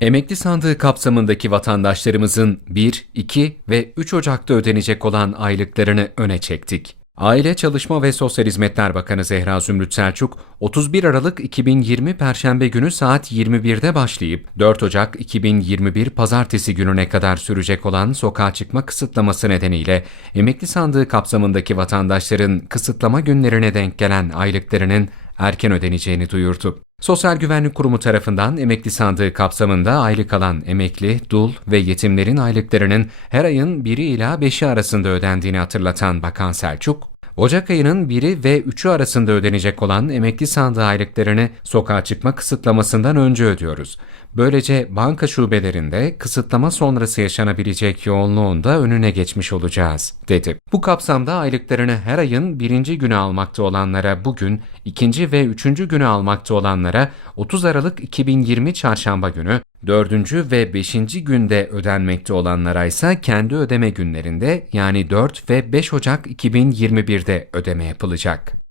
Emekli sandığı kapsamındaki vatandaşlarımızın 1, 2 ve 3 Ocak'ta ödenecek olan aylıklarını öne çektik. Aile Çalışma ve Sosyal Hizmetler Bakanı Zehra Zümrüt Selçuk, 31 Aralık 2020 Perşembe günü saat 21'de başlayıp 4 Ocak 2021 Pazartesi gününe kadar sürecek olan sokağa çıkma kısıtlaması nedeniyle emekli sandığı kapsamındaki vatandaşların kısıtlama günlerine denk gelen aylıklarının erken ödeneceğini duyurdu. Sosyal Güvenlik Kurumu tarafından emekli sandığı kapsamında aylık alan emekli, dul ve yetimlerin aylıklarının her ayın 1'i ila 5'i arasında ödendiğini hatırlatan Bakan Selçuk, Ocak ayının 1'i ve 3'ü arasında ödenecek olan emekli sandığı aylıklarını sokağa çıkma kısıtlamasından önce ödüyoruz. Böylece banka şubelerinde kısıtlama sonrası yaşanabilecek yoğunluğun da önüne geçmiş olacağız, dedi. Bu kapsamda aylıklarını her ayın birinci günü almakta olanlara bugün, ikinci ve üçüncü günü almakta olanlara 30 Aralık 2020 Çarşamba günü, dördüncü ve beşinci günde ödenmekte olanlara ise kendi ödeme günlerinde yani 4 ve 5 Ocak 2021'de ödeme yapılacak.